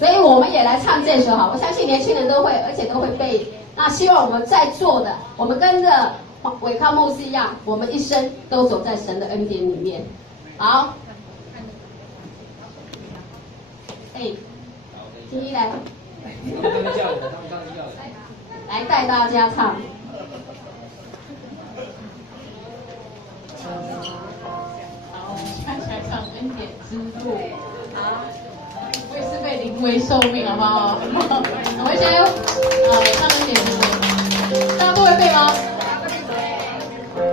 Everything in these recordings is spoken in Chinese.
所以我们也来唱这首好，我相信年轻人都会，而且都会背。那希望我们在座的，我们跟着韦康牧师一样，我们一生都走在神的恩典里面。好，第一来，来带大家唱。好，看起来唱恩典之路。好。我也是被临危受命，好不好？我们先唱恩典之路，大家都会背吗？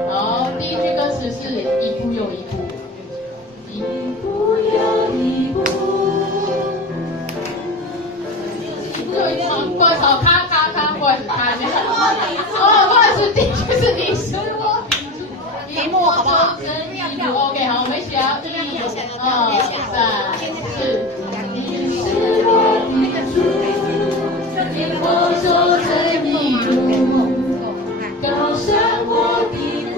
好，第一句歌词是一步又一步，一步又一步，一步又一步。不好意思，咔，不好意思，咔一下。不好意思，第一句是你说。题目好不好？OK， 好，我们一起啊，1、2、3、4。我走这一路，高山或低谷，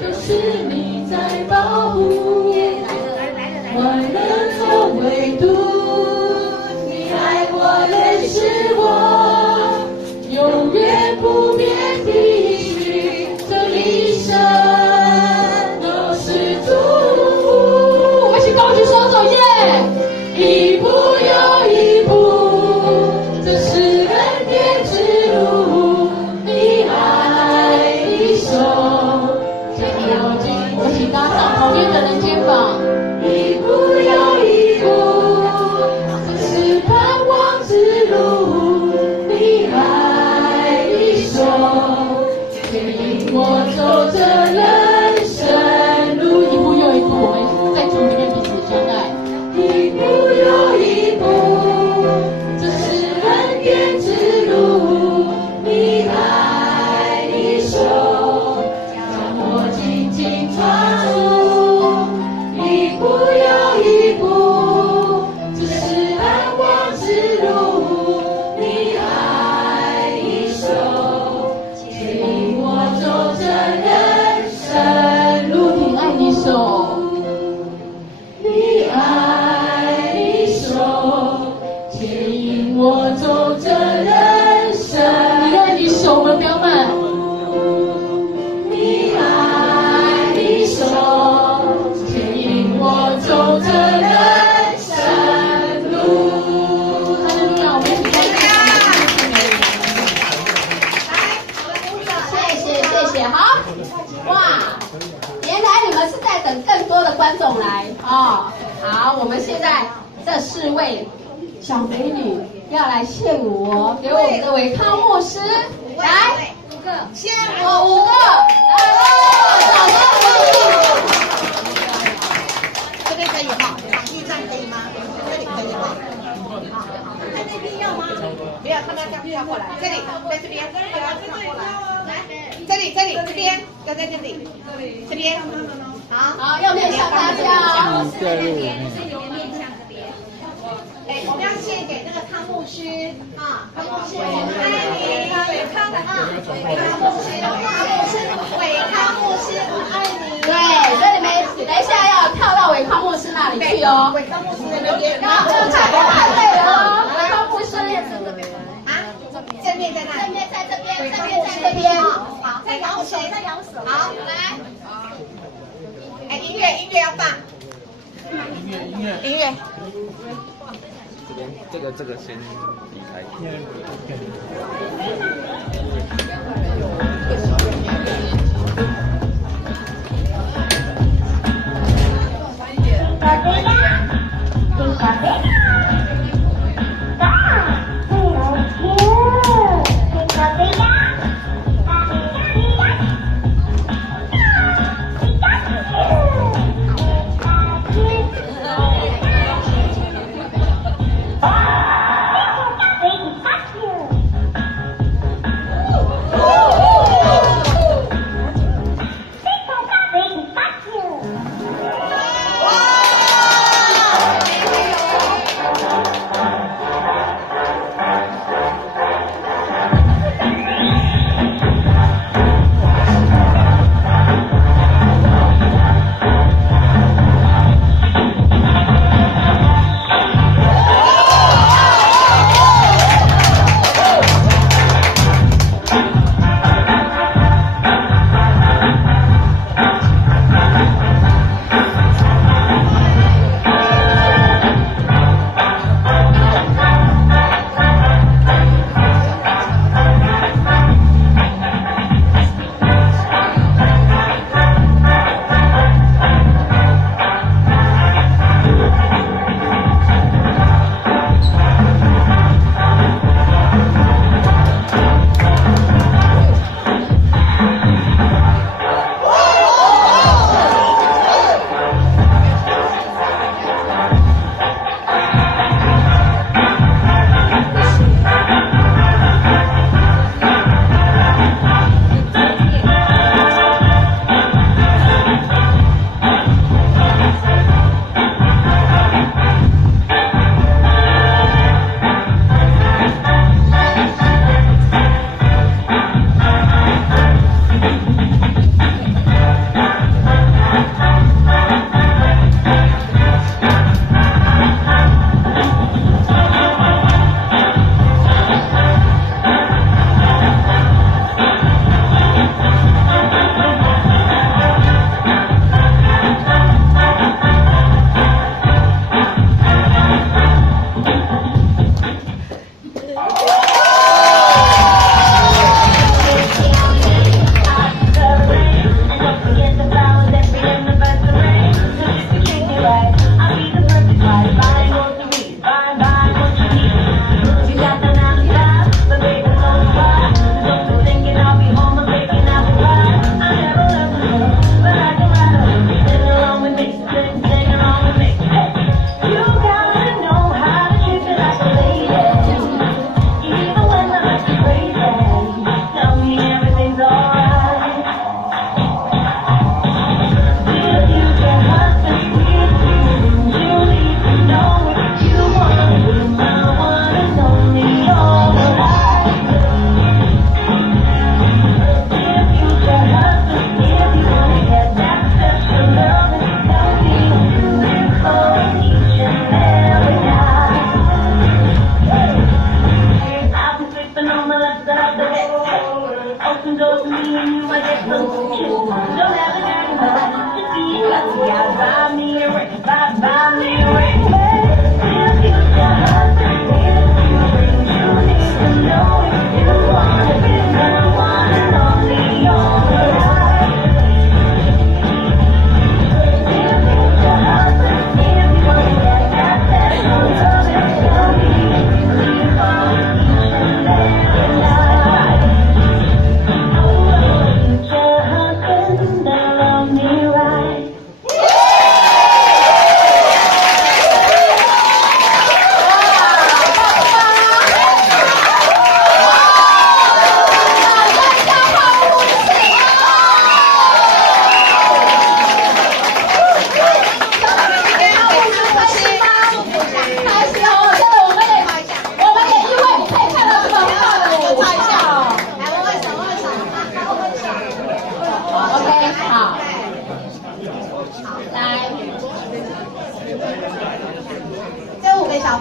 都是你在保护。快乐做维度，你爱我，认识我，永远不变的许，这一生都是祝福。我们一起高举双手，耶！一步又一步，这是恩典之路，你爱的手将我紧握紧，搭上旁边的人肩膀。一步又一步，这是盼望之路，你爱的手牵引我走这人生路。一步又一步，我们在主里面彼此相爱。一步又一步，这是恩典之路，你爱的手将我紧紧抓住。一步又一步，这是盼望之路，你爱的手牵引我走这人生路。你爱的手，你爱的手牵引我走这人生。你爱的手，我们不要慢。你爱的手牵引我走这人生路。哈利路亚，我们一起谢谢，好，哇，原来你们是在等更多的观众来哦。好，我们现在这4位小美女要来献舞哦，给我们的韦康牧师来5个，献我5个，来掌声鼓励。这边可以哈，场地站可以吗？这里可以哈。好，那边要吗？不要，他们要跳过来。这里，在这边，来，这里，这边，要在这里，这边。好，要面向大家。我们要献给那个康牧师啊，康牧师，我们爱你，伟康的啊，伟康牧师，伟康牧师，我爱你。对，所以你们等一下要跳到韦康牧师那里去哦。伟康牧师那边，然后就踩大队哦，韦康牧师啊，正面在哪里？正面在这边，正面在这边。好，在摇手，在摇手。好，来。音乐要放。音乐。这个先离开。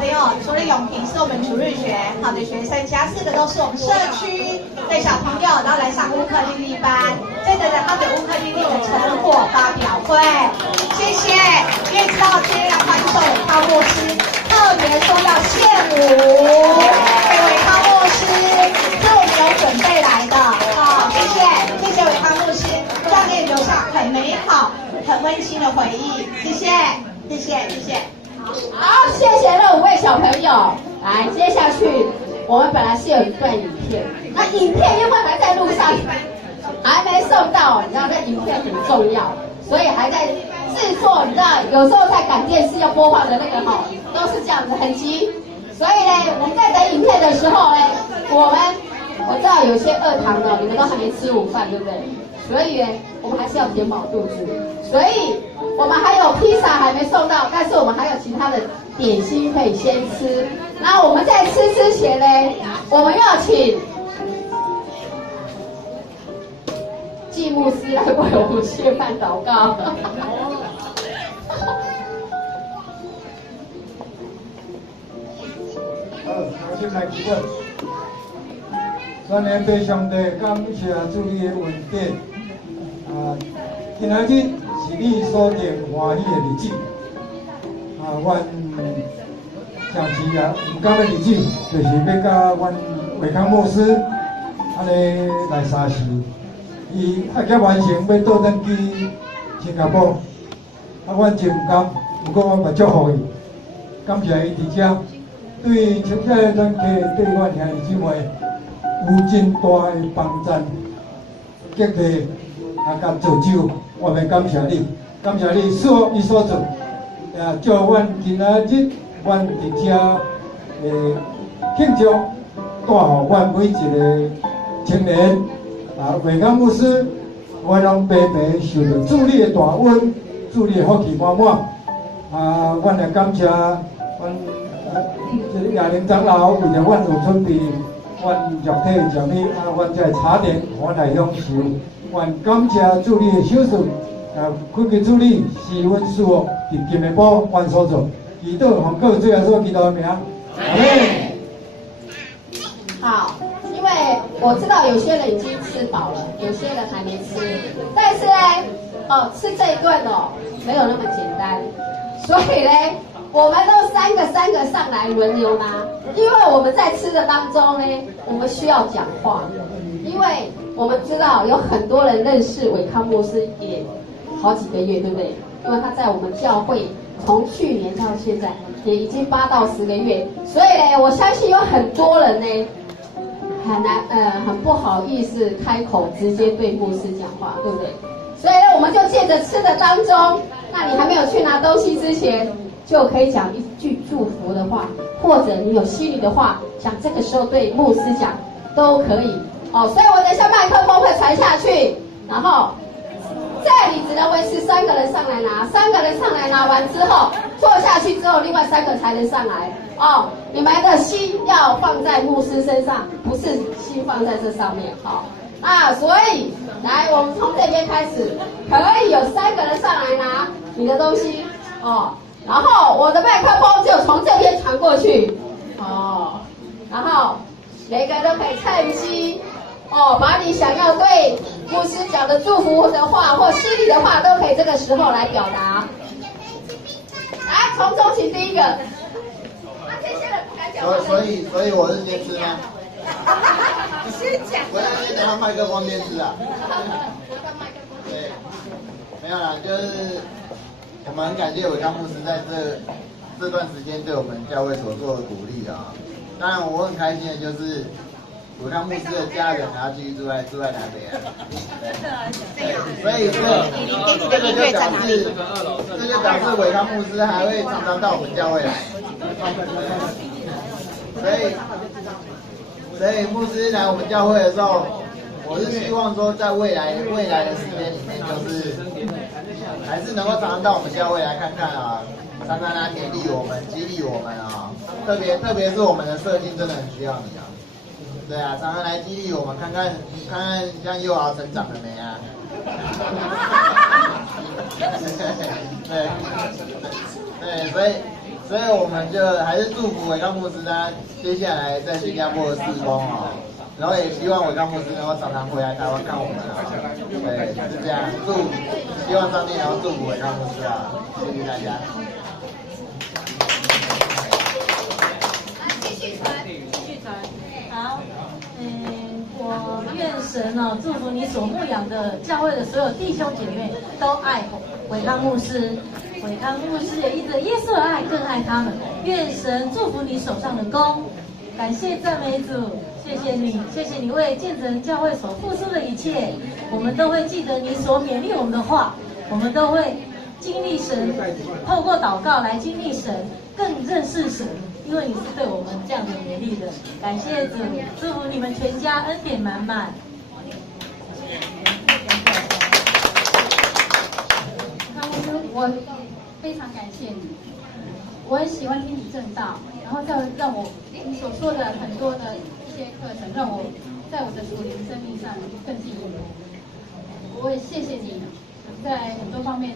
朋友，除了永平是我们主日学好的学生，其他4个都是我们社区的小朋友，然后来上乌克丽丽班，再等等他们乌克丽丽的成果发表会。谢谢，因为知道今天要欢送伟康牧师，特别说要献舞给伟康牧师，是我们有准备来的。好，谢谢伟康牧师，让你留下很美好、很温馨的回忆。谢谢。好，谢谢那5位小朋友。来，接下去我们本来是有一段影片，那影片因为还在路上，还没送到，你知道这影片很重要，所以还在制作。你知道有时候在赶电视要播放的那个都是这样子，很急。所以呢，我们在等影片的时候呢，我知道有些2堂的你们都还没吃午饭，对不对？所以呢，我们还是要填饱肚子。所以我们还有披萨还没送到，但是我们还有其他的点心可以先吃。那我们在吃之前呢，我们要请季牧师来为我们示范祷告。好，我先来祈祷。三年被上帝感谢主你的恩典。今仔日是你所定欢喜的日子。阮诚时唔甘的日子，就是要甲阮伟康牧师安尼来3时，伊还甲完成要倒转去新加坡。阮真唔甘，不过我嘛祝福伊，感谢伊伫遮。对亲戚的团契，对阮兄弟姊妹有真大的帮助、激励，甲造就，我们感谢你，感谢你所伊所做，祝阮今仔日，阮伫遮庆祝，带予阮每一个青年，伟康牧师，我拢白白受到主你的大恩，主你的福气满满，阮也感谢阮。这个亚林长老为着阮有准备，阮肉体食物，阮这茶点，阮来享受。阮感谢主你的手术，恳求主你施阮赐我，伫金的宝阮所做，祈祷奉告主耶稣基督的名。阿门。好，因为我知道有些人已经吃饱了，有些人还没吃，但是呢，吃这一顿没有那么简单，所以呢。我们都三个上来轮流拿，因为我们在吃的当中呢，我们需要讲话，因为我们知道有很多人认识伟康牧师也好几个月，对不对？因为他在我们教会从去年到现在也已经8到10个月，所以呢，我相信有很多人呢很不好意思开口直接对牧师讲话，对不对？所以呢，我们就借着吃的当中，那你还没有去拿东西之前。就可以讲一句祝福的话，或者你有心里的话，想这个时候对牧师讲都可以所以我等一下麦克风会传下去，然后这里只能维持3个人上来拿，3个人上来拿完之后坐下去之后，另外3个才能上来你们的心要放在牧师身上，不是心放在这上面所以来我们从这边开始，可以有3个人上来拿你的东西然后我的麦克风就从这边传过去，然后每个人都可以趁机，把你想要对牧师讲的祝福的话或心里的话，都可以这个时候来表达。来，从中请第一个。这些人不敢讲。所以我是先吃吗？先讲。我要先拿麦克风先吃啊。对，没有啦，就是。我们很感谢伟康牧师在这段时间对我们教会所做的鼓励当然我很开心的就是伟康牧师的家人还要继续住在台北对，所以这个就表示伟康牧师还会常常到我们教会来。所以牧师来我们教会的时候，我是希望说在未来的时间里面，就是还是能够常常到我们教会来看看常常来勉励我们、激励我们特别是我们的社青真的很需要你对常常来激励我们，看看像佑豪成长了没对，所以我们就还是祝福伟康牧师他接下来在新加坡的事工啊，然后也希望伟康牧师能够常常回来台湾看我们啊。对，是这样，希望上帝能够祝福伟康牧师啊，谢谢大家。继续传。好，我愿神哦祝福你所牧养的教会的所有弟兄姐妹都爱伟康牧师。伟康牧师也因着耶稣的爱更爱他们。愿神祝福你手上的工，感谢赞美主，谢谢你为建成教会所付出的一切，我们都会记得你所勉励我们的话，我们都会经历神，透过祷告来经历神，更认识神，因为你是对我们这样的勉励的。感谢主，祝福你们全家恩典满满。那我非常感谢你，我很喜欢听你正道，然后再让我你所说的很多的一些课程，让我在我的属灵生命上更进一步。我也谢谢你在很多方面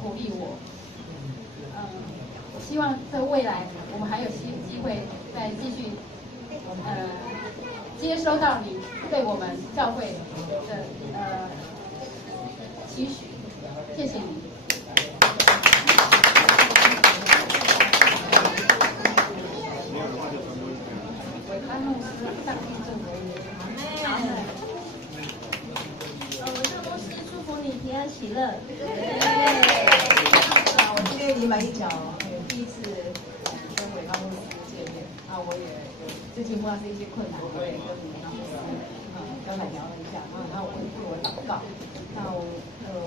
鼓励我。我希望在未来我们还有机会再继续接收到你对我们教会的期许，谢谢你。安牧师上帝祝福你。伟康牧师祝福你平安喜乐。我今天临门一脚，第一次跟伟康牧师见面，我也有最近碰到这些困难，我也跟伟康牧师刚才聊了一下，然后我为我祷告，那我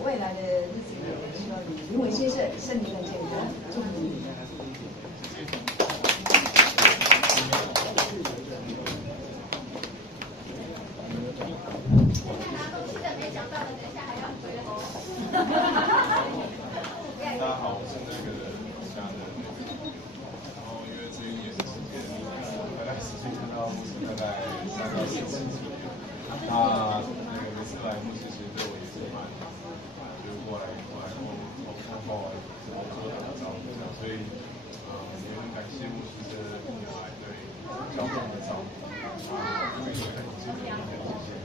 未来的日子也希望你灵魂兴盛，身体更健康，祝福你。大家好，我是那个家的然后因为最近也是时间，大概时间看到牧师大概3到4次，那每次来牧师其实对我也是蛮，就是过来后做打招呼这样，所以也很感谢牧师这1年来对教会的照顾，因为也很值得谢谢。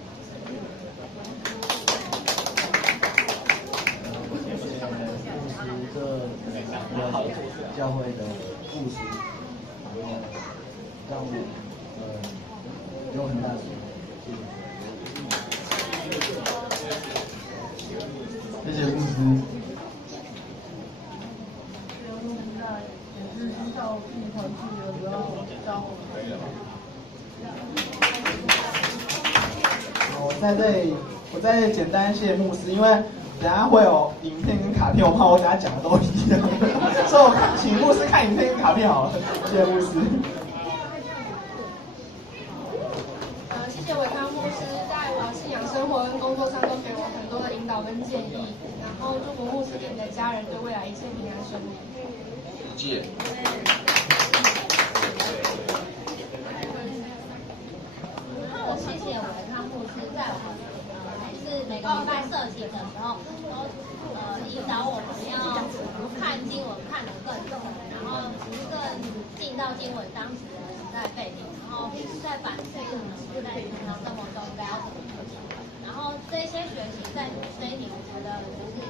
这教会的故事，然后让我有很大的谢谢牧师。我在这里简单谢谢牧师，因为等下会有影片跟卡片，我怕我等下讲的都一样，所以我请牧师看影片跟卡片好了，谢谢牧师。谢谢伟康牧师在我信仰生活跟工作上都给我很多的引导跟建议，然后祝福牧师跟你的家人对未来一切平安顺利。谢谢。我谢谢伟康牧师在我们每个礼拜社情的时候，都引导我们要看经文看得更重，然后更进到经文当时的时代背景，然后再反思我们在日常生活中该要怎么做。然后这些学习在这一年，我觉得就是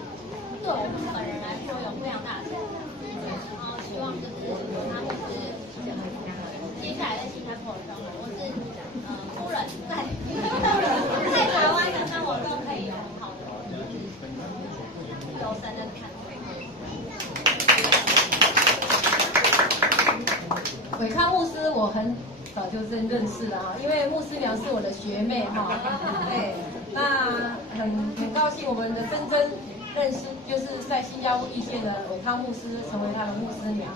对我们本人来说有非常大的成长。然后希望就是他们是接下来在新加坡的生活，或是夫人在台湾的生活中可以有很好的有神的看法。伟康牧师我很早就认识了因为牧师娘是我的学妹对，那很高兴我们的珍珍认识，就是在新加坡一线的伟康牧师成为他的牧师娘。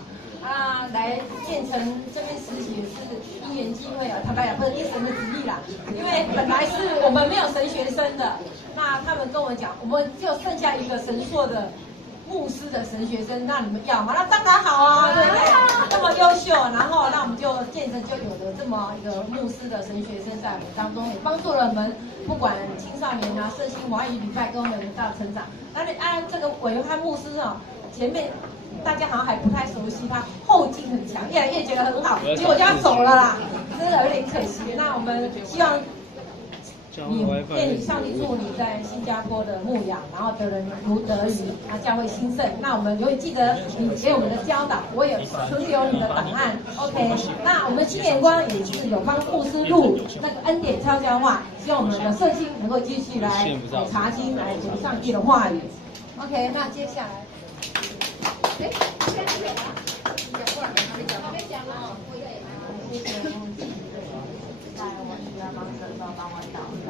来建成这边实习也是因缘际会坦白讲不是因神的旨意啦，因为本来是我们没有神学生的，那他们跟我们讲，我们就剩下一个神硕的牧师的神学生，那你们要吗？那当然好啊，对不对？那么优秀，然后那我们就建成就有了这么一个牧师的神学生在我们当中，也帮助了我们不管青少年圣心华语礼拜跟我们到成长。那这个伟康牧师姐妹大家好像还不太熟悉他，后劲很强，越来越觉得很好，结果就要走了啦，真的有点可惜。那我们希望愿你上帝祝你在新加坡的牧养，然后得人如得鱼，啊，教会兴盛。那我们永远记得你给我们的教导，我也存留你的档案。OK， 那我们青年光也是有帮牧师录那个恩典悄悄话，希望我们的圣经能够继续来查经，来读上帝的话语。OK， 那接下来。哎，现在没有啊？讲过了没讲哦。谢谢梦琪，在我需要帮的时候帮我祷告。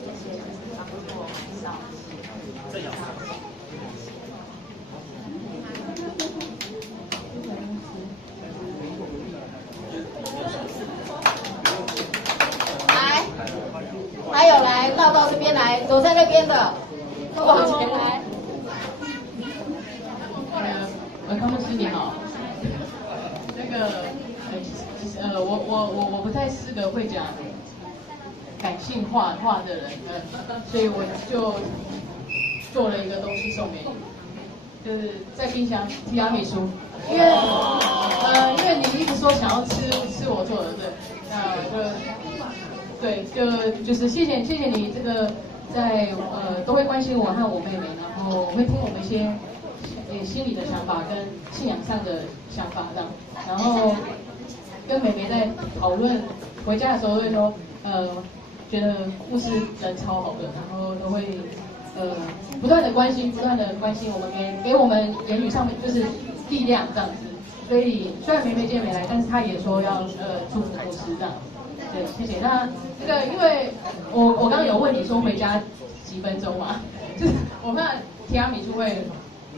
谢谢帮助我们少期。来，还有来到这边来，走在那边的。都往前来。康牧师你好，那个我不太是个会讲感性话的人，所以我就做了一个东西送给你，就是在冰箱提拉米苏，因为你一直说想要吃我做的，对，那就是谢谢你这个。在都会关心我和我妹妹，然后会听我们一些心里的想法跟信仰上的想法这样，然后跟妹妹在讨论，回家的时候会说觉得牧师人超好的，然后都会不断的关心我们，给我们言语上面就是力量这样子。所以虽然妹妹今天没来，但是她也说要祝福牧师这样。对，谢谢。那这个，因为我刚刚有问你说回家几分钟嘛，就是我怕提拉米苏会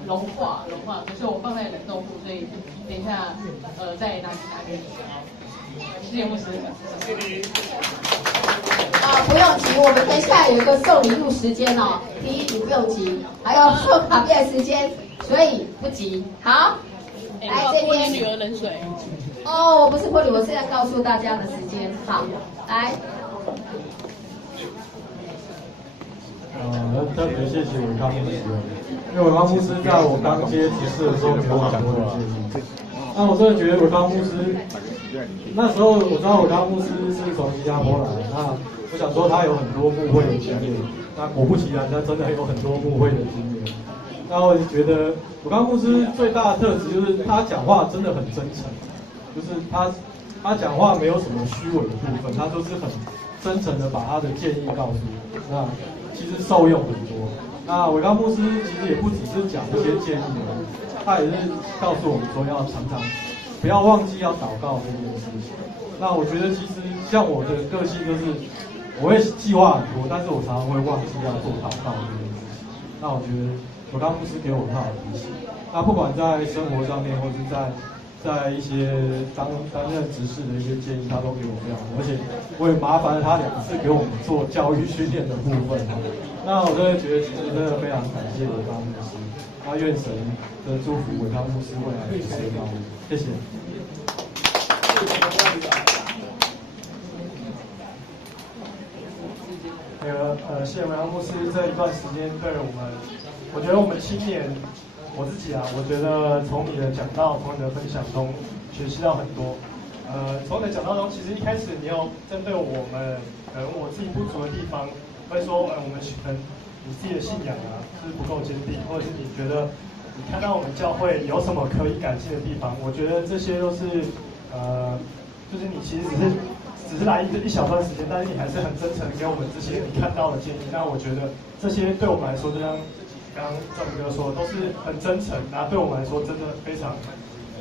融化，所以我放在冷冻库，所以等一下再拿给你。谢谢牧师。不用急，我们等一下有一个送礼物时间哦。第一，你不用急，还有送卡片的时间，所以不急。好，来这边。泼你女儿冷水。哦，我不是泼你，我是在告诉大家的时间。好，来。特别谢谢伟康牧师，因为伟康牧师在我刚接执事的时候给我讲过的建议。那我真的觉得伟康牧师，那时候我知道伟康牧师是从新加坡来，那我想说他有很多牧会的经验，那果不其然，他真的有很多牧会的经验。那我觉得伟康牧师最大的特质就是他讲话真的很真诚。就是他讲话没有什么虚伪的部分，他都是很真诚的把他的建议告诉我。那其实受用很多。那伟康牧师其实也不只是讲这些建议而已，他也是告诉我们说要常常不要忘记要祷告这件事情。那我觉得其实像我的个性就是我会计划很多，但是我常常会忘记要做祷告这件事情。那我觉得伟康牧师给我很好的提醒。那不管在生活上面，或是在一些担任执事的一些建议，他都给我非常多，而且我也麻烦了他2次给我们做教育训练的部分。那我真的觉得，其实真的非常感谢伟康牧师，那愿神的祝福伟康牧师未来的事业道路，谢谢。谢谢伟康牧师这一段时间对我觉得我们青年。我自己我觉得从你的讲道，从你的分享中学习到很多。从你的讲道中，其实一开始你有针对我们可能我自己不足的地方，会说我们可能你自己的信仰是不够坚定，或者是你觉得你看到我们教会有什么可以改进的地方，我觉得这些都是就是你其实只是来一小段时间，但是你还是很真诚的给我们这些你看到的建议。那我觉得这些对我们来说，就像刚刚赵明哥说，都是很真诚，然后对我们来说真的非常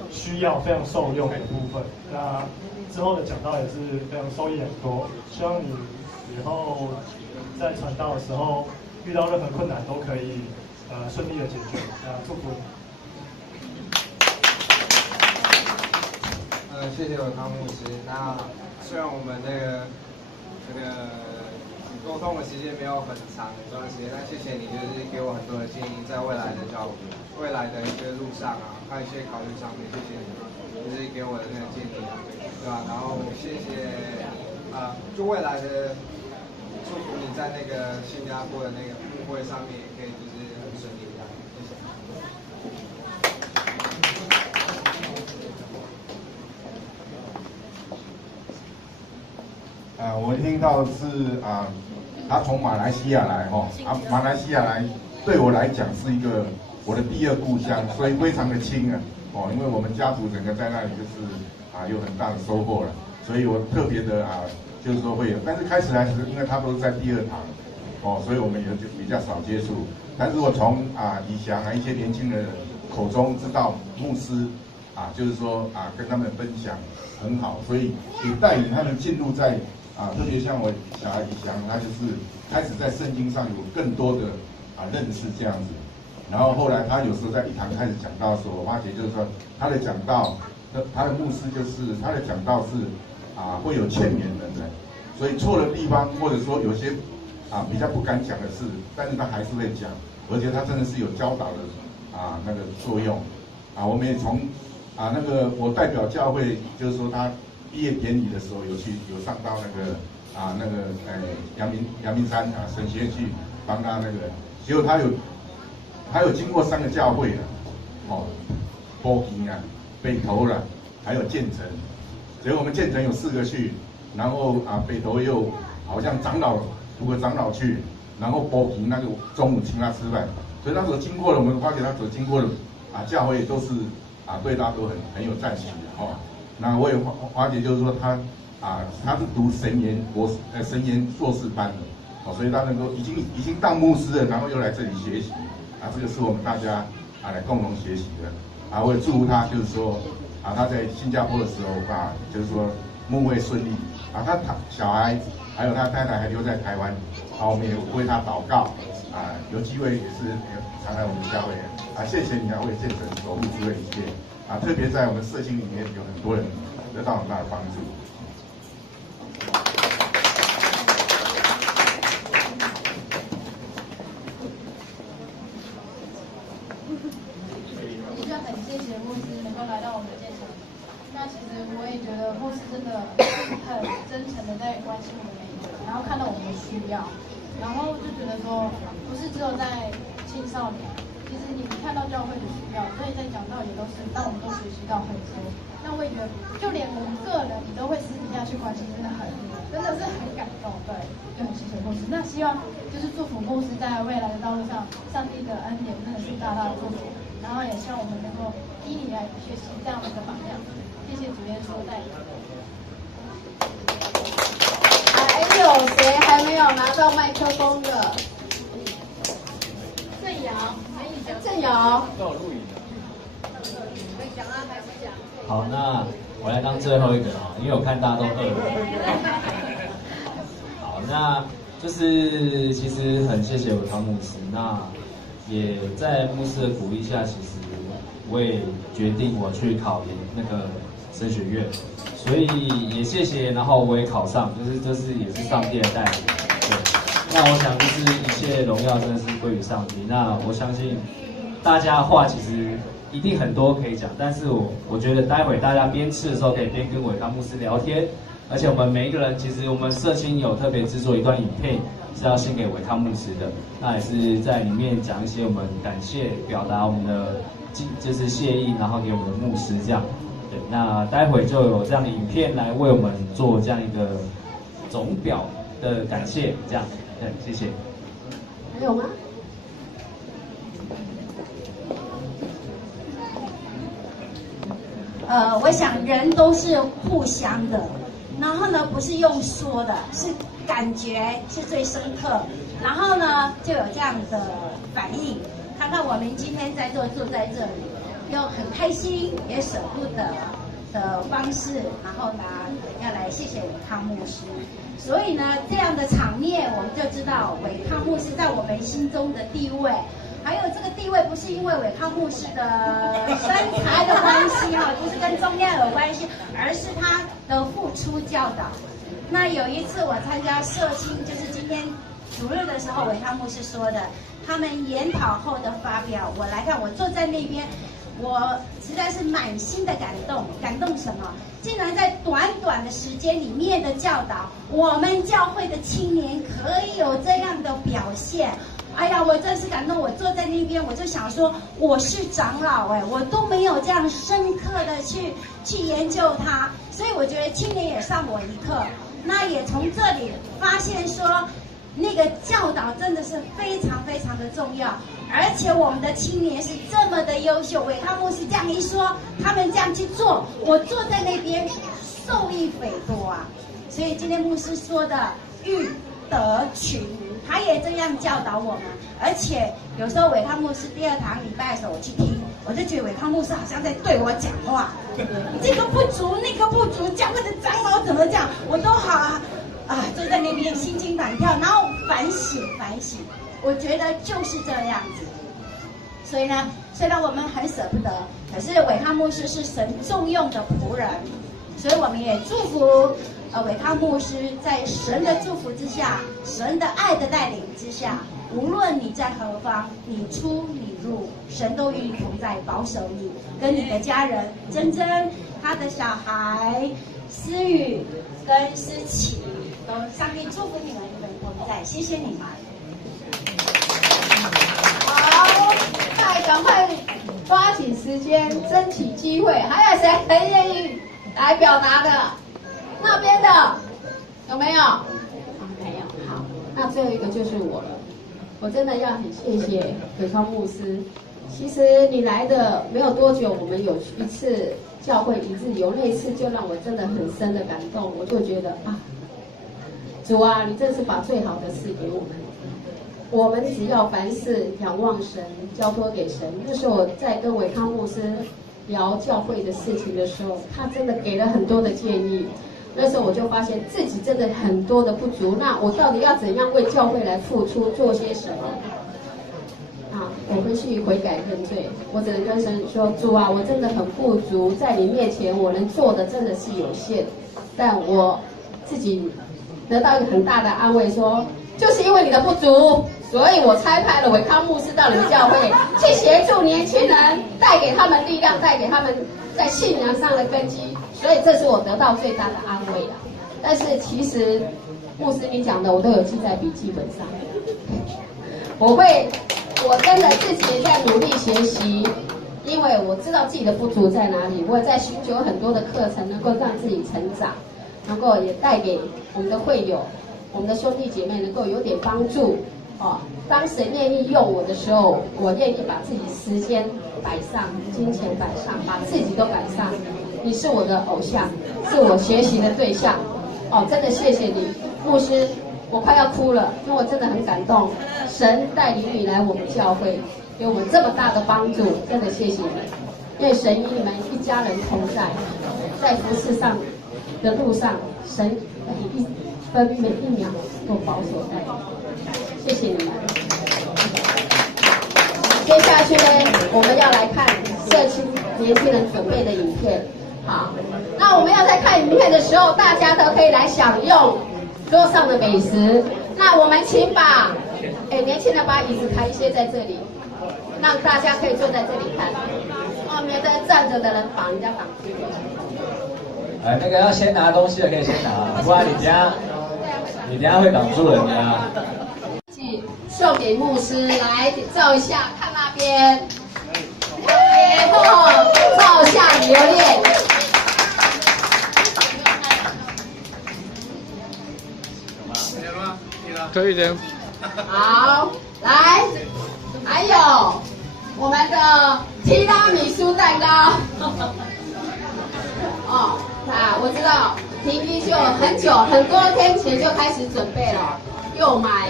需要、非常受用的部分。那之后的讲道也是非常受益很多，希望你以后在传道的时候遇到任何困难都可以顺利的解决。祝福你。谢谢伟康牧师。那虽然我们这个沟通的时间没有很长一段时间，但谢谢你，就是给我很多的建议，在未来的未来的一些路上还有一些考虑上面，谢谢你，就是给我的那个建议，对吧？然后谢谢就未来的祝福你在那个新加坡的那个舞会上面，也可以就是听到是他从马来西亚来马来西亚来对我来讲是一个我的第二故乡，所以非常的亲因为我们家族整个在那里就是有很大的收获了，所以我特别的就是说会有，但是开始来时因为他都是在第二堂所以我们也就比较少接触，但是我从以翔一些年轻人口中知道牧师就是说跟他们分享很好，所以也带领他们进入在特别像我小孩以翔，他就是开始在圣经上有更多的认识这样子。然后后来他有时候在一堂开始讲道的时候，我发觉就是说他的讲道，他的牧师就是他的讲道是会有劝勉人的，所以错的地方或者说有些比较不敢讲的事，但是他还是会讲，而且他真的是有教导的那个作用我们也从那个我代表教会，就是说他毕业典礼的时候有上到那个阳明山神学院去帮他那个，结果他有经过3个教会波基北投了，还有建成，所以我们建成有4个去，然后北投又好像5个长老去，然后波基那个中午请他吃饭，所以他所经过的，我们发觉他所经过的教会都是对他都很有赞许的那我也发觉就是说他是读神研硕士班的所以他能够已经当牧师了，然后又来这里学习这个是我们大家来共同学习的我也祝福他，就是说他在新加坡的时候就是说牧会顺利他小孩还有他太太还留在台湾我们也为他祷告有机会也是常来我们教会谢谢你为建成所付出的一切特别在我们社青里面有很多人得到很大的帮助。也就很谢谢牧师能够来到我们的建成。那其实我也觉得牧师真的很真诚的在关心我们每一个人，然后看到我们的需要，然后就觉得说不是只有在青少年，其实你看到教会的需要，所以在讲道也都是让我们都学习到很多。那我也觉得就连我们个人你都会私底下去关心，真的是很感动，对，就很谢谢牧师。那希望就是祝福牧师在未来的道路上，上帝的恩典真的是大大的祝福，然后也希望我们能够依你来学习这样的一个榜样。谢谢主耶稣带领。还有谁还没有拿到麦克风的？郑瑶，郑瑶，都有录影的。讲还是讲？好，那我来当最后一个因为我看大家都饿了。好，那就是其实很谢谢我汤牧师，那也在牧师的鼓励下，其实我也决定我去考研那个神学院，所以也谢谢，然后我也考上，就是也是上帝的带领。对，那我想就是一切荣耀真的是归于上帝。那我相信大家的话其实一定很多可以讲，但是我觉得待会大家边吃的时候可以边跟伟康牧师聊天，而且我们每一个人其实我们社青有特别制作一段影片是要献给伟康牧师的，那也是在里面讲一些我们感谢，表达我们的就是谢意，然后给我们的牧师这样。对，那待会就有这样的影片来为我们做这样一个总表的感谢，这样，对，谢谢。还有吗？我想人都是互相的，然后呢，不是用说的，是感觉是最深刻，然后呢，就有这样的反应。看看我们今天在坐在这里，用很开心也舍不得的方式，然后呢，要来谢谢伟康牧师。所以呢，这样的场面，我们就知道伟康牧师在我们心中的地位。还有这个地位不是因为伟康牧师的身材的关系不是跟重量有关系，而是他的付出教导。那有一次我参加社青，就是今天主日的时候，伟康牧师说的，他们研讨后的发表，我来看，我坐在那边，我实在是满心的感动。感动什么？竟然在短短的时间里面的教导，我们教会的青年可以有这样的表现。哎呀，我真是感动！我坐在那边，我就想说，我是长老我都没有这样深刻的去研究它，所以我觉得青年也上我一课。那也从这里发现说，那个教导真的是非常非常的重要，而且我们的青年是这么的优秀。伟康牧师这样一说，他们这样去做，我坐在那边受益匪多啊。所以今天牧师说的育德群，他也这样教导我们。而且有时候伟康牧师第2堂礼拜的时候我去听，我就觉得伟康牧师好像在对我讲话，这个不足那个不足，教会的长老怎么讲，我都好坐在那边心惊胆跳，然后反省。我觉得就是这样子。所以呢，虽然我们很舍不得，可是伟康牧师是神重用的仆人，所以我们也祝福伟康牧师在神的祝福之下，神的爱的带领之下，无论你在何方，你出你入，神都与你同在，保守你跟你的家人，珍珍他的小孩思雨跟思琪，都上帝祝福你们同在，谢谢你们。好，赶快抓紧时间，争取机会。还有谁很愿意来表达的？那边的有没有？没有。好，那最后一个就是我了。我真的要很谢谢伟康牧师。其实你来的没有多久，我们有一次教会一日游，那一次就让我真的很深的感动。我就觉得主啊，你真是把最好的事给我们。我们只要凡事仰望神，交托给神。那时候我在跟伟康牧师聊教会的事情的时候，他真的给了很多的建议。那时候我就发现自己真的很多的不足，那我到底要怎样为教会来付出，做些什么？我会去悔改认罪。我只能跟神说，主啊，我真的很不足，在你面前我能做的真的是有限，但我自己得到一个很大的安慰，说就是因为你的不足，所以我差派了伟康牧师到你们教会去协助年轻人，带给他们力量，带给他们在信仰上的根基。所以这是我得到最大的安慰了。但是其实牧师你讲的我都有记在笔记本上，我真的自己也在努力学习，因为我知道自己的不足在哪里。我也在寻求很多的课程，能够让自己成长，能够也带给我们的会友、我们的兄弟姐妹能够有点帮助。当神愿意用我的时候，我愿意把自己时间摆上，金钱摆上，把自己都摆上。你是我的偶像，是我学习的对象。真的谢谢你，牧师，我快要哭了，因为我真的很感动。神带领你来我们教会，给我们这么大的帮助，真的谢谢你。因为神与你们一家人同在，在服事上的路上，神每一分每一秒都保守带领。谢谢你们。接下去呢，我们要来看社区年轻人准备的影片。好，那我们要在看影片的时候，大家都可以来享用桌上的美食。那我们请把年轻人把椅子排一些在这里，让大家可以坐在这里看，免得站着的人把人家挡住。那个要先拿东西的可以先拿，不然你等下会挡住人家。送给牧师来照一下，看那边，照相留念。可以的。好，来，还有我们的提拉米苏蛋糕。我知道婷婷就很多天前就开始准备了，又买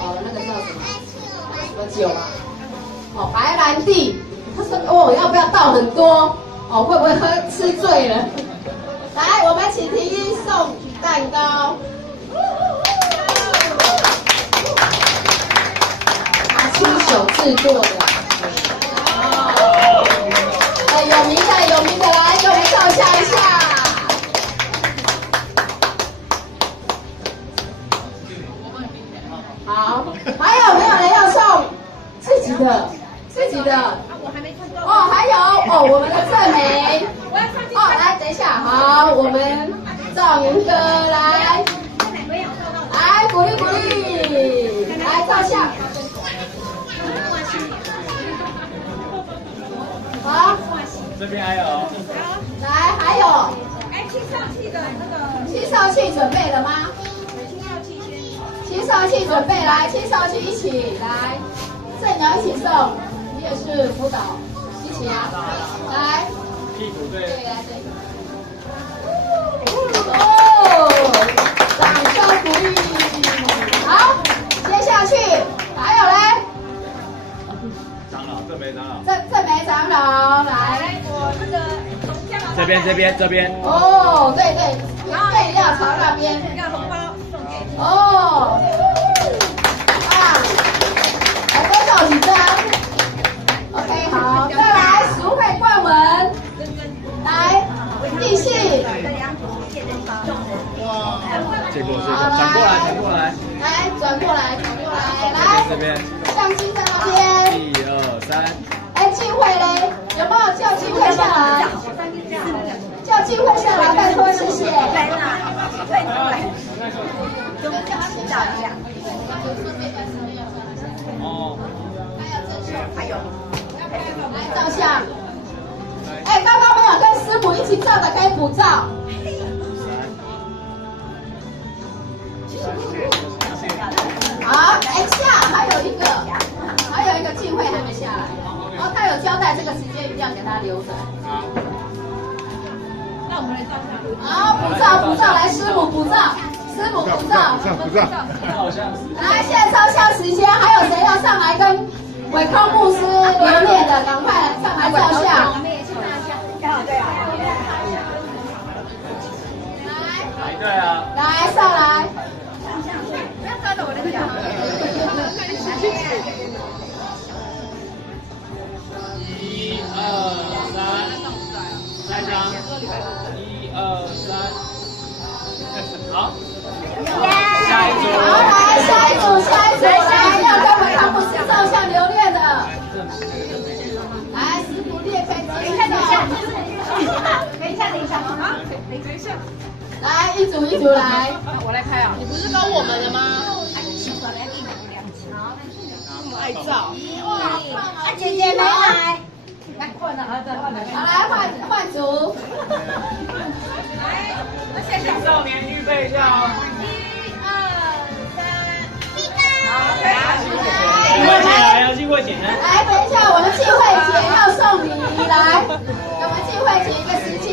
那个叫什么酒啊？白兰地。他说要不要倒很多？会不会吃醉了？来，我们请婷婷送蛋糕。他亲手制作的。有名的来给我们照相一下。好，还有没有人要送自己的？我还没看到。还有我们的正美。来，等一下，好，我们赵明哥来鼓励，来照相。好，这边还有。来，还有。青少气的那个。青少气准备了吗？青少气准备来，青少气一起来，正阳一起送，你也是辅导，一起啊，来，屁股对，来这个。哦，掌声鼓励。好，接下去还有嘞。长老，这没长老。这没长老来，我那个这边。哦，对对，对，要朝那边。要红包送给你。哦，啊，来多少几张 ？OK， 好，再来赎回冠文，来地系。哇，结果转过来，来转过来，来，这边，相机在那边。1、2、3。哎，静慧嘞，有没有叫静慧下来？叫静慧下来，拜托，谢谢。跟请教一下。哦。还有，来照相。哎，刚刚没有跟师母一起照的，可以补照。好，等一下，还有一个静慧还没下来，然后他有交代这个时间一定要给他留着。那我们来照相。好，补照，来师母补照，来，现在照相时间，还有谁要上来跟伟康牧师留念的？赶快来上来照相。对啊。排队啊！来，上来。不要抓着我的脚。1、2、3，来张。1、2、3，好。下一组。好，来下一组，来要跟伟康牧师照相留念的。来，师傅列开机。等一下，啊，等一下。来，一组来。我来拍啊！你不是帮我们的吗？这么爱照。啊，姐姐没来。来换了，好，来换组。来，那现在青少年预备一下哦。1、2、3，静慧姐来啊，静慧姐呢？来，等一下，我们静慧姐要送礼，来，给我们静慧姐一个时间，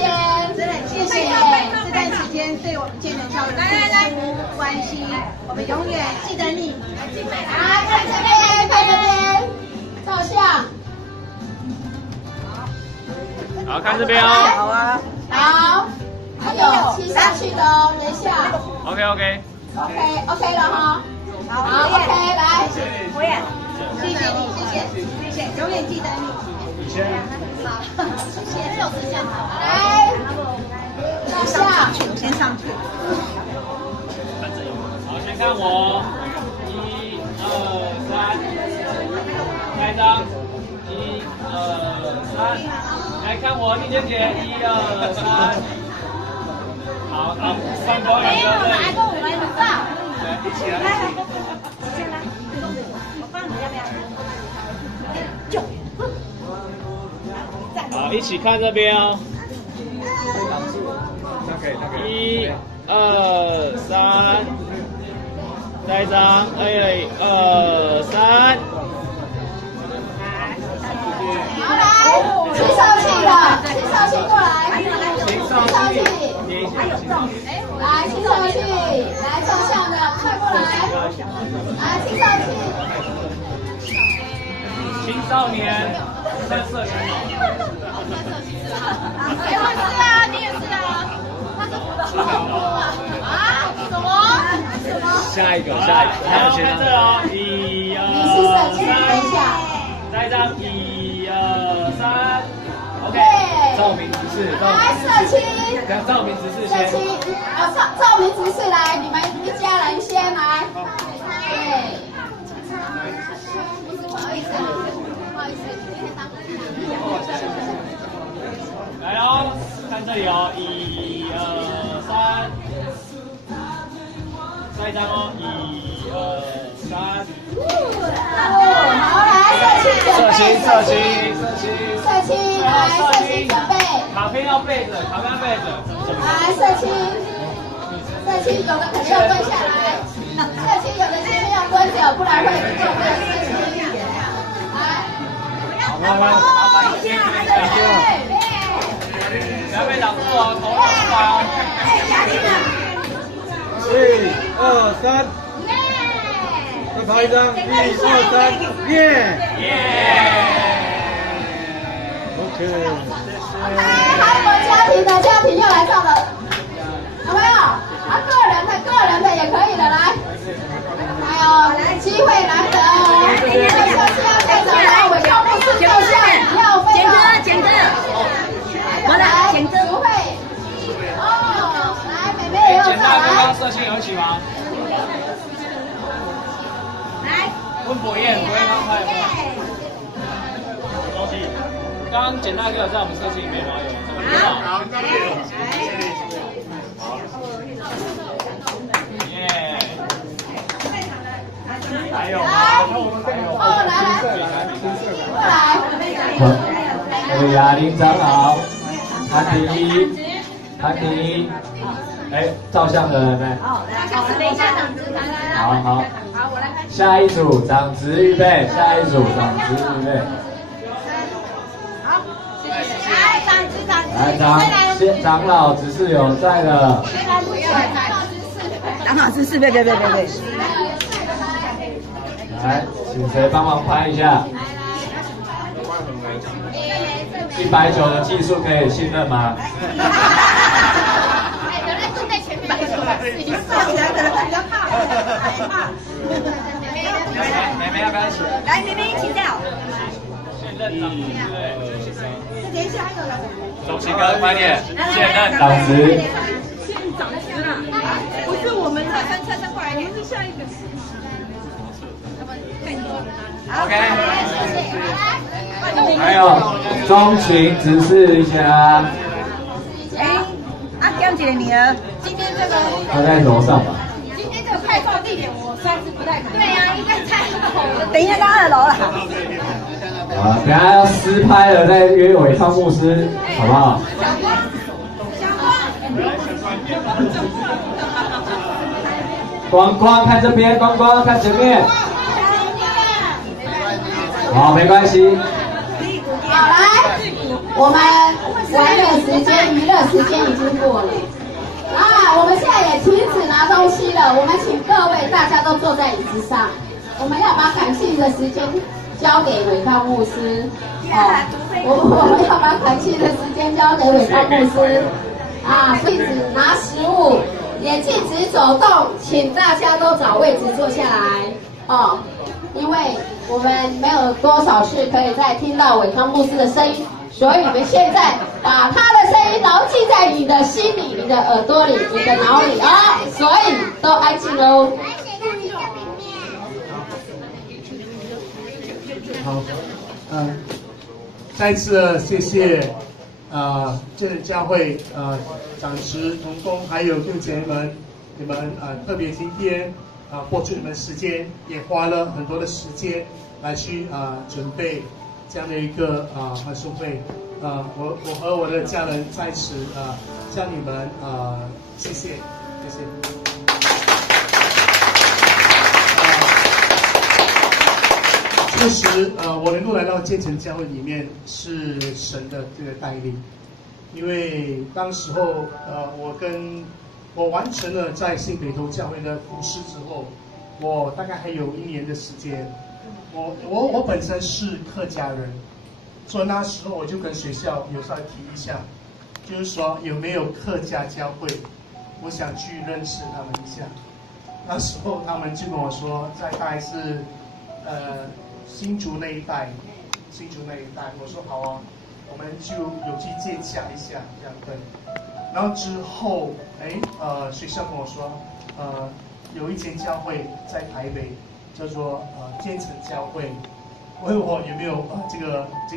真的谢谢这段时间对我们健人教育来关心，我们永远记得你。来，看这边，照相。好，看这边哦。好啊。好，还有骑上去的哦，等一下。OK 了哈。好 ，OK， 来。火焰，谢谢你，谢谢，永远记得你。你先。好，谢谢，来，照相。我先上去。好，先看我。1、2、3，开张。1、2、3，来看我，丽娟姐。1、2、3。好，放过两个。来跟我们合照。一起来。先来，我帮你要不要？好，一起看这边哦。1、2、3，再一张。1、2、3。好，来，青少气过来，青少气，来，青少气，来照相的，快过来，来，青少气。青少年在社群我也是啊，你也是啊。他是辅导啊？什么？下一个，还有看这哦。1、2、3，再一张。1、2、3。OK， 照明指示，来，社区，照明指示先。照明指示来，你们一家人先来。对。不好意思，来喽，看这里哦。1、2、3，再一张哦。1、2、3。好，来，社区。选背色情，色情，来，色情准备。卡片要背着，卡片要背着。来，色情，色情有的可能要蹲下来，色情有的前面要蹲着，不然会不够色情。来，慢慢，不要被挡住哦，头挡出来哦。1、2、3，再拍一张，1、2、3，耶！OK。韩国家庭又来上了，有没有？个人的也可以的，来。还有机会难得哦，这就是要带着到伟康牧师照相，要飞了。简哥，我来，不会。哦，来，妹妹也要上来。刚刚色情有一起吗？来。问博彦刚才有没有？刚刚简大哥有在我们色情里面吗？有。好，那边有。耶。还有吗？哦，来，过来。那个哑铃长老，谭婷，哎，照相的人呢？等一下，长子来。好，好，我来。下一组长直预备，下一组长直预备。好，谢谢。来，长子，长老只是有在的。长老姿势，别。来，请谁帮忙拍一下？190的技术可以信任吗？妹妹要不要一起？来，妹妹一起跳。现任长子，对。等一下，还有来。周琦哥，快点！现任长子。不是我们穿过来，你们是下一个。OK。还有钟群指示一下。江姐的女儿，今天这个他在楼上吧？今天这个拍照地点我算是不太可能。对呀，应该太好了。等一下到2楼了。啊，等下要私拍了再约伟康牧师，好不好？光看这边，光看前面。好，没关系。好，来，我们玩乐时间、娱乐时间已经过了。我们现在也停止拿东西了。我们请各位大家都坐在椅子上，我们要把感性的时间交给伟康牧师。我们要把感性的时间交给伟康牧师。禁止拿食物，也禁止走动，请大家都找位置坐下来因为我们没有多少次可以再听到伟康牧师的声音，所以你们现在把他的声音牢记在你的心里、你的耳朵里、你的脑里所以都安静喽。好，再次谢谢这个教会长职同工还有弟兄姐妹们，你们特别今天播出你们时间，也花了很多的时间来去准备这样的一个欢送会。我和我的家人在此向你们谢谢。确实我能够来到建成教会里面是神的这个带领，因为当时候我完成了在新北投教会的服事之后，我大概还有1年的时间。我本身是客家人，所以那时候我就跟学校有稍微提一下，就是说有没有客家教会，我想去认识他们一下。那时候他们就跟我说，大概是新竹那一带，我说好啊，我们就有去见洽一下这样对。然后之后，学校跟我说，有一间教会在台北，叫做建成教会，问我有没有这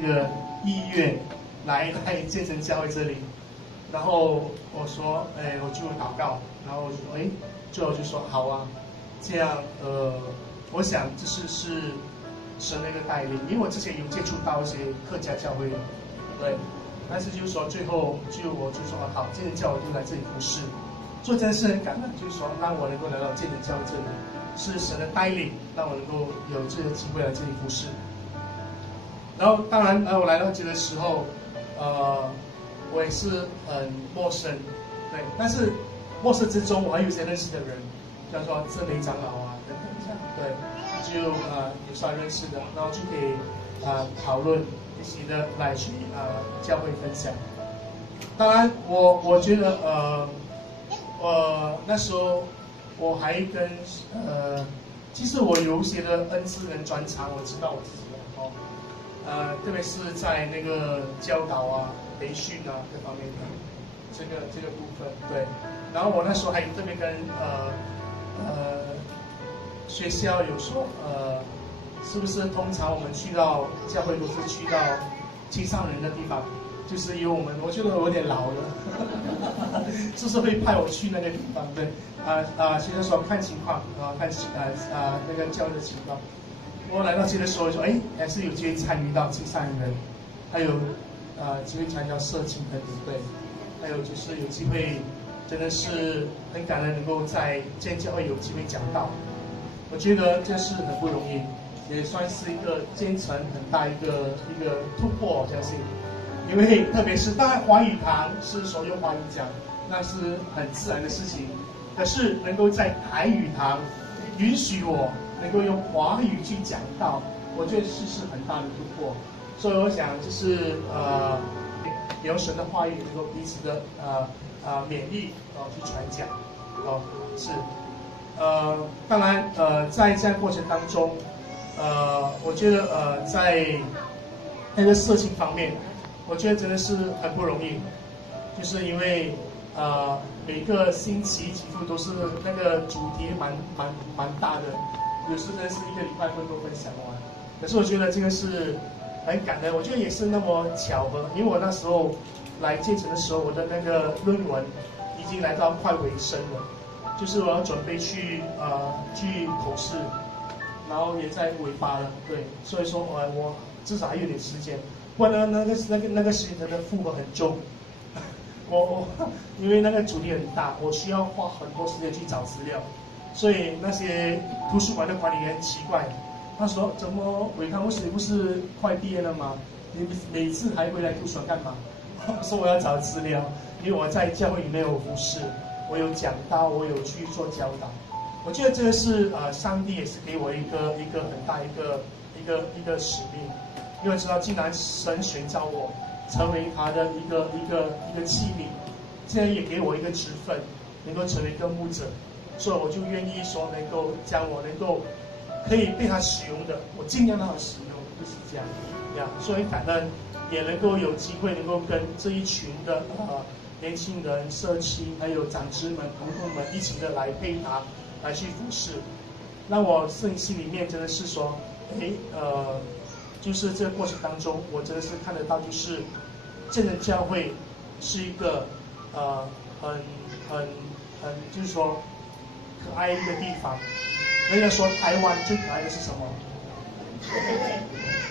个意愿来建成教会这里。然后我说，我就祷告，然后我说，最后就说好啊，这样我想这是神的一个带领，因为我之前有接触到一些客家教会的，对，但是就是说最后我就说好，建成教会就来这里服侍，所以真的是很感恩，就是说让我能够来到建成教会这里，是神的带领，让我能够有这个机会来这里服侍。然后当然我来到这里的时候，我也是很陌生，对，但是陌生之中我还有一些认识的人，叫做郑雷长老啊等等这样，对，就有稍认识的，然后就可以讨论一起的来去教会分享。当然我觉得那时候我还跟其实我有一些的恩赐跟专长，我知道我自己的哦，特别是在那个教导啊、培训啊这方面的这个部分，对。然后我那时候还特别跟学校有说是不是通常我们去到教会都是去到青少年的地方，就是有我觉得我有点老了，就是会派我去那个地方，对，学校说看情况看那个教育的情况。我来到这里的时候说，还是有机会参与到青少年人，还有机会参加社青等等，对，还有就是有机会，真的是很感恩能够在这教会有机会讲道，我觉得这是很不容易，也算是一个建成很大一个突破，我相信，因为特别是当然华语堂是所有华语讲，那是很自然的事情，可是能够在台语堂允许我能够用华语去讲道，我觉得是很大的突破。所以我想就是用神的话语能够彼此的勉励去传讲是当然在这样过程当中我觉得在那个社情方面，我觉得真的是很不容易，就是因为每个星期几乎都是那个主题蛮大的。有时真的是一个礼拜会都分享完，可是我觉得这个是很感恩，我觉得也是那么巧合，因为我那时候来建成的时候，我的那个论文已经来到快尾声了，就是我要准备去口试，然后也在尾巴了，对，所以说我至少还有点时间，不然那个时间真的负荷很重，我因为那个主题很大，我需要花很多时间去找资料。所以那些图书馆的管理员很奇怪，他说：“怎么伟康牧师你不是快毕业了吗？你每次还回来图书馆干嘛？”我说：“我要找资料，因为我在教会里面有服侍，我有讲道，我有去做教导。我觉得这个是上帝也是给我一个很大一个使命，因为知道既然神选召我成为他的一个器皿，既然也给我一个职分，能够成为一个牧者。”所以我就愿意说，能够将我能够可以被他使用的，我尽量让他使用，就是这样呀。所以感恩也能够有机会能够跟这一群的年轻人、社青还有长子们、同工们一起的来配搭，来去服侍，让我心里面真的是说，就是这个过程当中，我真的是看得到，就是这个教会是一个很就是说。可爱一个地方，人家说台湾最可爱的是什么？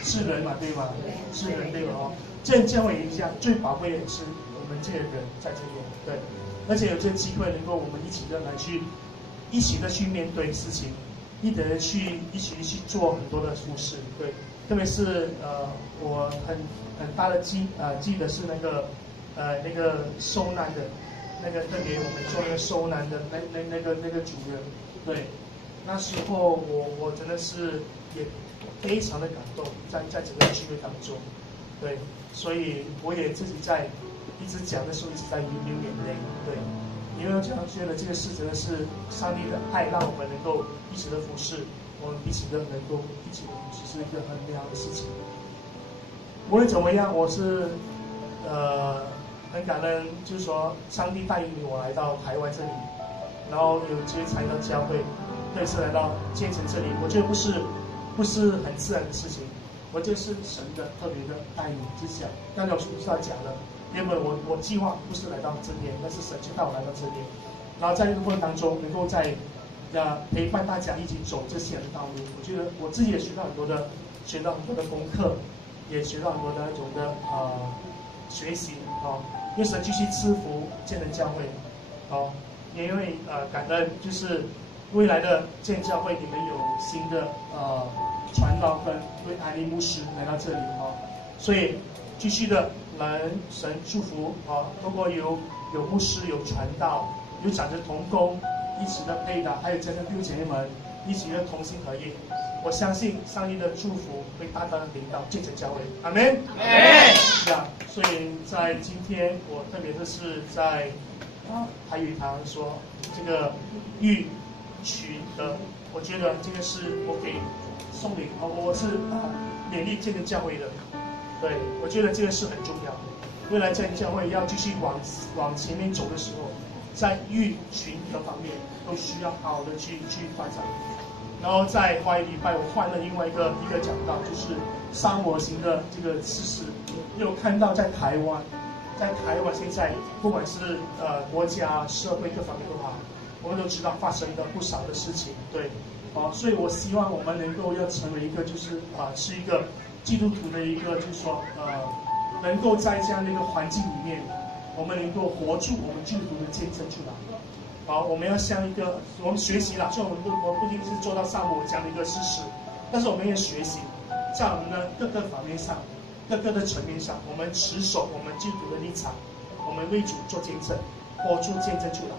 是人嘛，对吧？是人对吧？这教会一下最宝贵的是我们这些人在这边，对，而且有这个机会能够我们一起的来去，一起的去面对事情，一起去做很多的服事，对，特别是我很大的记得是那个受难的。那个特别我们做那个收难的那个主任，对，那时候我真的是也非常的感动，在整个聚会当中，对，所以我也自己在一直讲的时候一直在流眼泪，对，因为我觉得这个事真的是上帝的爱，让我们能够一起的服侍，我们彼此的能够一起的服侍，是一个很美好的事情。无论怎么样，我是很感恩，就是说上帝带领我来到台湾这里，然后有机会参与到教会，特别是来到建成这里，我觉得不是很自然的事情，我觉得是神的特别的带领之下。刚才我是要讲的，原本我计划不是来到这边，但是神就带我来到这边，然后在这个过程当中，能够在陪伴大家一起走这些的道路，我觉得我自己也学到很多的学到很多的功课，也学到很多的那种的学习啊。愿神继续赐福建仁教会，也因为感恩就是未来的建教会，你们有新的传道跟为安利牧师来到这里所以继续的让神祝福通过有牧师有传道有长着同工一起的配搭，还有真的弟兄姐妹们一起的同心合意，我相信上帝的祝福会大大的领导建成教会，阿们。阿们。所以在今天我特别的是在台语堂说这个育群的，我觉得这个是我给送礼我是勉励建成教会的，对我觉得这个是很重要的。未来在教会要继续往前面走的时候，在育群的方面都需要好的去发展。然后在华语礼拜，我换了另外一个讲道，就是沙漠型的这个事实，有看到在台湾现在不管是国家社会各方面都好，我们都知道发生的不少的事情，对，所以我希望我们能够要成为一个就是是一个基督徒的一个就是说能够在这样的一个环境里面，我们能够活出我们基督徒的见证出来。我们要像一个我们学习了，虽然我们不一定是做到上我这样的一个事实，但是我们也学习，在我们的各个方面上、各个的层面上，我们持守我们基督徒的立场，我们为主做见证，活出见证出来。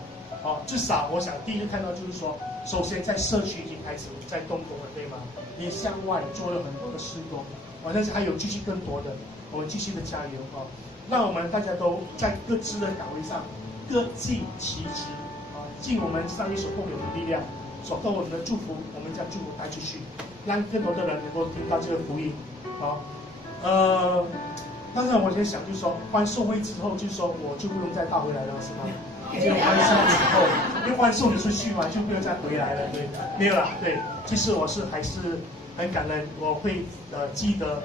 至少我想第一个看到就是说，首先在社区已经开始在动工了，对吗？也向外做了很多的施工，我相信还有继续更多的，我们继续的加油让我们大家都在各自的岗位上各尽其职。尽我们上帝所共有的力量，所给我们的祝福，我们将祝福带出去，让更多的人能够听到这个福音。当然我在想，就是说欢送会之后，就是说我就不用再倒回来了，是吗？只有欢送之后，因为欢送你出去嘛，就不用再回来了，对，没有啦，对。其实我还是很感恩，我会记得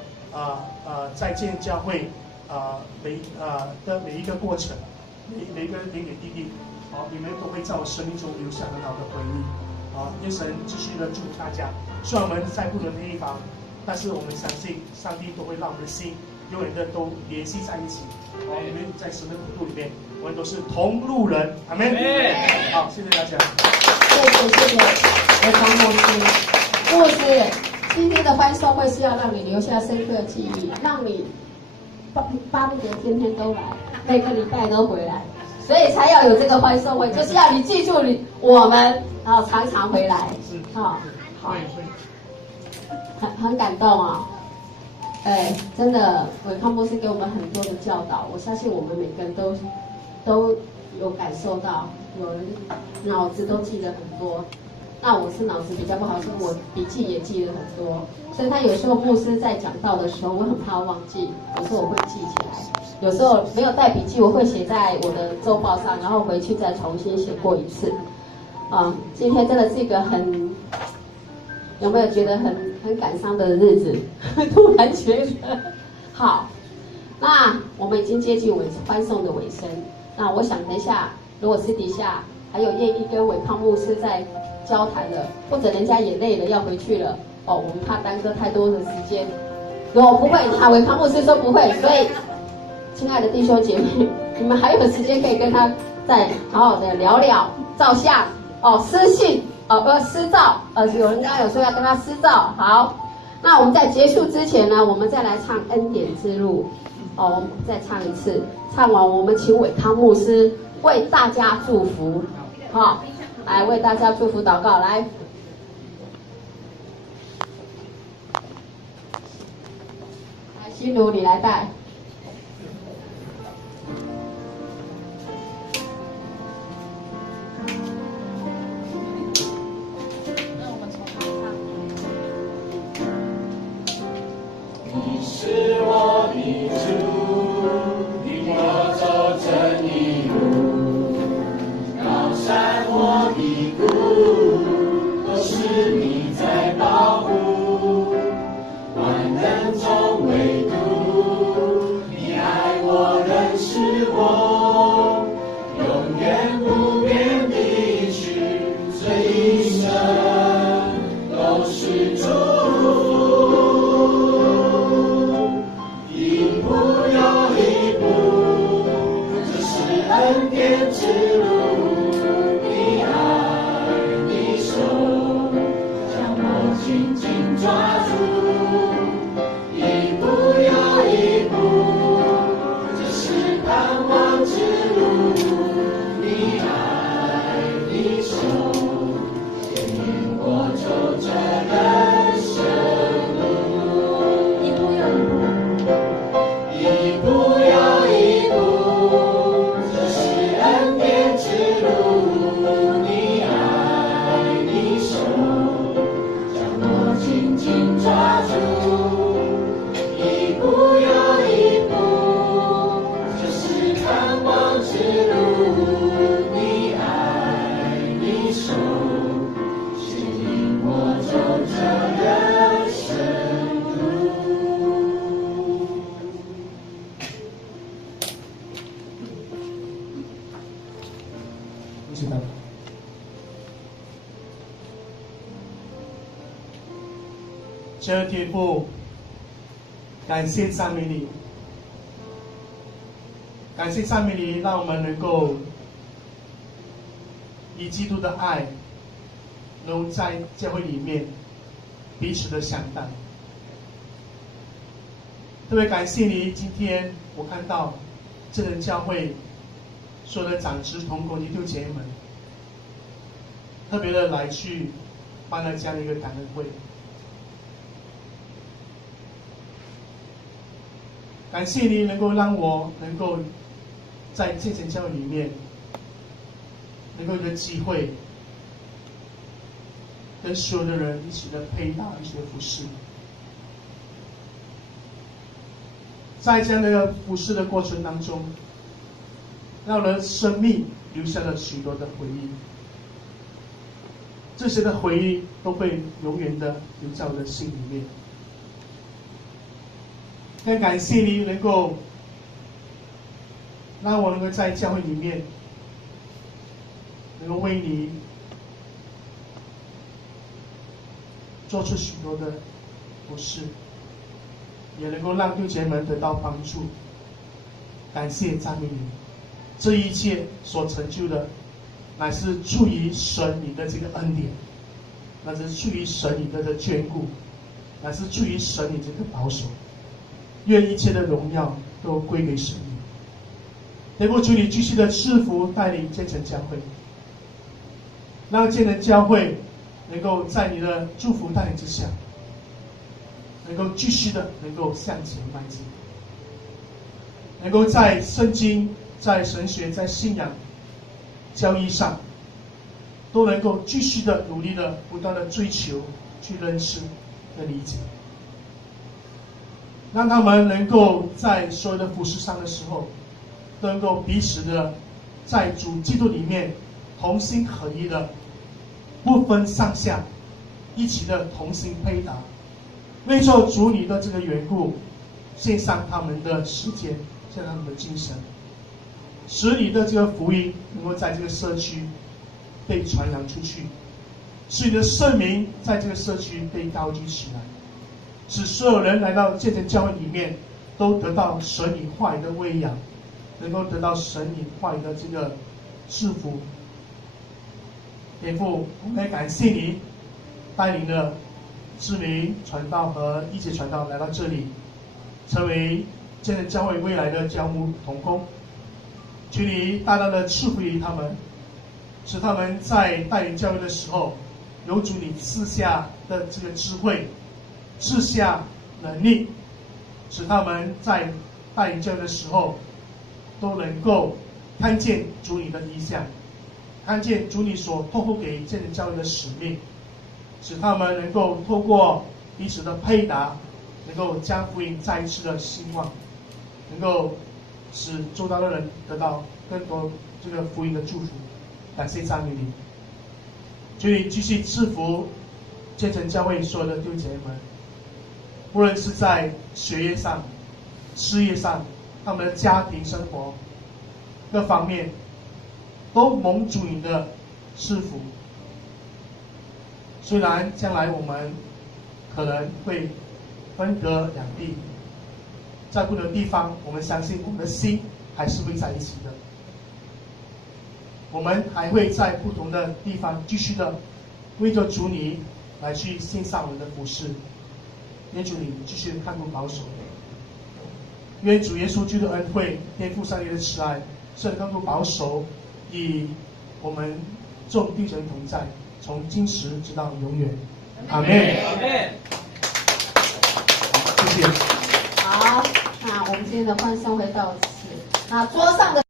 在建教会每一个过程，每一个点点滴滴。你们都会在我生命中留下很好的回忆。愿神继续的祝福大家。虽然我们在不同的地方，但是我们相信上帝都会让我们的心永远的都联系在一起。我们在神的国度里面，我们都是同路人。阿们。好，谢谢大家。谢谢维康牧师。今天的欢送会是要让你留下深刻记忆，让你巴不得天天都来，每个礼拜都回来。所以才要有这个欢送会，就是要你记住我们，然后常常回来，好，很感动真的，伟康牧师给我们很多的教导，我相信我们每个人都有感受到，有人脑子都记得很多。那我是脑子比较不好，所以我笔记也记了很多，所以他有时候牧师在讲道的时候，我很怕忘记，有时候我会记起来。有时候没有带笔记，我会写在我的周报上，然后回去再重新写过一次。今天真的是一个有没有觉得很感伤的日子？突然觉得好。那我们已经接近欢送的尾声。那我想等一下，如果私底下还有愿意跟伟康牧师在交谈的，或者人家也累了要回去了，我们怕耽搁太多的时间。如果不会，伟康牧师说不会，所以。亲爱的弟兄姐妹，你们还有时间可以跟他再好好的聊聊，照相私信私照有人刚刚有说要跟他私照。好，那我们在结束之前呢，我们再来唱恩典之路我们再唱一次，唱完我们请伟康牧师为大家祝福，来为大家祝福祷告，来，心如你来带。是我的主，领我走这一路，高山或低谷，都是你在保护。万人中唯独你爱我，认识我，永远不变的曲，这一生都是祝福。恩典之路，你爱你手将我紧紧抓住，一步又一步，这是盼望之路，你爱你手牵引我走这人生路，一步又一步，一步又一步，这是恩典之路，你爱你手将我紧紧抓住，一步又一步，这是盼望之路，你爱你手牵引我走这人生路。谢谢大家。亲爱的天父，感谢赞美你，感谢赞美你，让我们能够以基督的爱，能在教会里面彼此的相待。特别感谢你，今天我看到这人教会所有的长子同工的弟兄姐妹们，特别的来去办了这样的一个感恩会。感谢你能够让我能够在这间教会里面，能够有个机会，跟所有的人一起的配搭，一起的服侍。在这样的一个服侍的过程当中，让我的生命留下了许多的回忆。这些的回忆都会永远的留在我的心里面。更感谢你能够让我能够在教会里面，能够为你做出许多的服事，也能够让弟兄姐妹们得到帮助。感谢赞美你，这一切所成就的，乃是出于神你的这个恩典，乃是出于神你的眷顾，乃是出于神你这个保守。愿一切的荣耀都归给神你。天父，求你继续的赐福带领建成教会，让建成教会能够在你的祝福带领之下，能够继续的能够向前迈进，能够在圣经、在神学、在信仰、教义上，都能够继续的努力的不断的追求、去认识和理解。让他们能够在所有的服事上的时候，都能够彼此的在主基督里面同心合一的，不分上下，一起的同心配搭，为着主你的这个缘故，献上他们的时间，献上他们的精神，使你的这个福音能够在这个社区被传扬出去，使你的圣名在这个社区被高举起来，使所有人来到建成教会里面，都得到神你话语的喂养，能够得到神你话语的这个赐福。天父，我们也感谢你带领的知名传道和一级传道来到这里，成为建成教会未来的教牧同工。求你大大的赐福于他们，使他们在带领教会的时候，有主你赐下的这个智慧，赐下能力，使他们在带领教会的时候，都能够看见主你的意象，看见主你所透过给建成教会的使命，使他们能够透过彼此的配搭，能够将福音再一次的兴旺，能够使周遭的人得到更多这个福音的祝福。感谢赞美你，求你继续赐福建成教会所有的弟兄姐妹们，无论是在学业上、事业上，他们的家庭生活各方面，都蒙主你的赐福。虽然将来我们可能会分隔两地，在不同的地方，我们相信我们的心还是会在一起的。我们还会在不同的地方继续的为着主你来去献上我们的服事。愿主你继续看顾保守，愿主耶稣基督的恩惠、天父上帝的慈爱、圣看顾保守，与我们众弟兄同在，从今时直到永远。阿门。阿门。谢谢。好，那我们今天的欢送会到此。那桌上的。